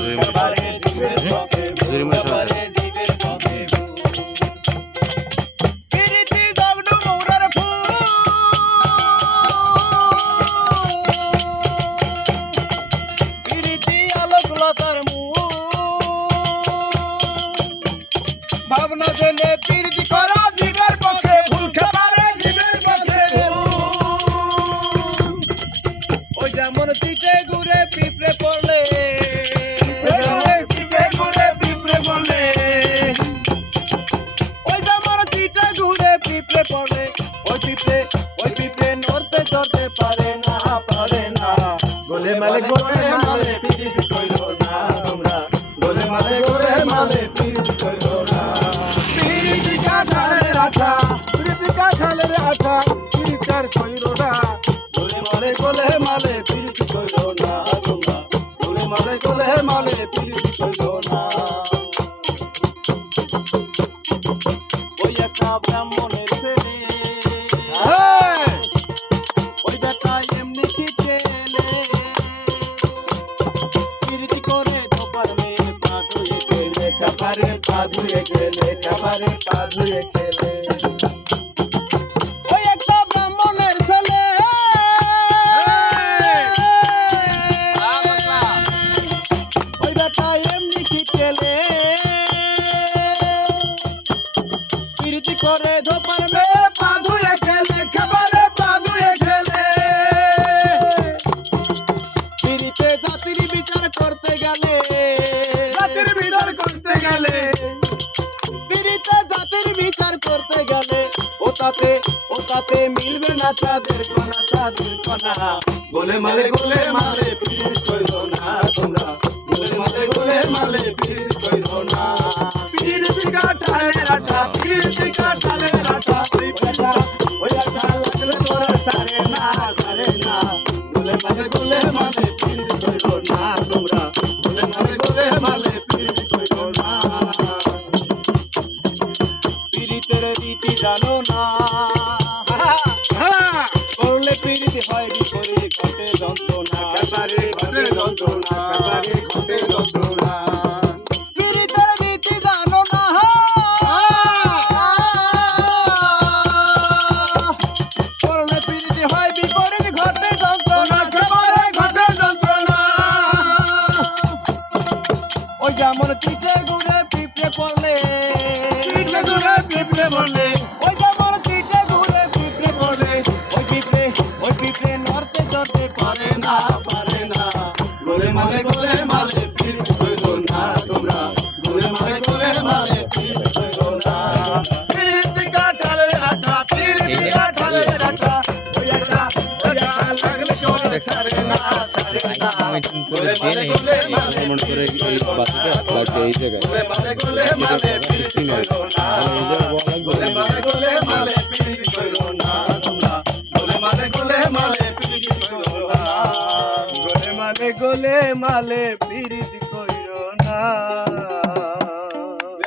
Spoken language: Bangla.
পক্ষে একেবারে জীবের পক্ষে ওই পিঁপড়ে নড়তে চড়তে পারে না পারে না। গোলে মালে গোলে মালে পিরিত কইরো না তোমরা। গোলে মালে গোলে মালে পিরিত কইরো না। পিরিত কাঠালের আঠা পিরিত কাঠালের আঠা পিরিত আর না। গোলে মালে গোলে মালে পিরিত কইরো না তোমরা। গোলে মালে গোলে মালে পিরিত কইরো না। খাবারে পা ধুয়ে গেলে খাবারে পা ধুয়ে গেলে করতে গেলে। পিড়িতে জাতির বিচার করতে গেলে ও তাতে ও তাতে মিলবে না চাঁদের কোনা চাঁদের কোনা গোলে মালে গোলে মালে পিড়িত কইরো না তোমরা। গোলে মালে গোলে মালে পিড়িত কইরো না। পিড়িত কাটালে রাটা পিড়িত কাটালে রাটা ওই পেটা ওই আটা লাগলে তোরা সারে না সারে না। গোলে মালে গোলে মালে জানো না। করলে পীড়িত হয় বিপরীত ঘটে যন্ত্রণা। একেবারে ঘটে যন্ত্রণা একেবারে ঘটে যন্ত্রণা। হয় যেমন পিঠে ঘুরে পিঁপড়ে পড়লে পিঠে ঘুরে পিঁপড়ে পড়লে চড়তে পারে না পারে না গোলে মালে গোলে মালে পীর হইল না তোমরা গোলে মালে গোলে মালে পীর হইল না পীরিত কাটালে রাখা পীরিত কাটালে রাখা ওই একটা লাগলে চলে সারে না সারে না করে গোলে মালে গোলে মালে মনে করে এই বাসিটা লাগছে এই জায়গায় গোলে মালে গোলে মালে পীরিত হইল না চলে মালে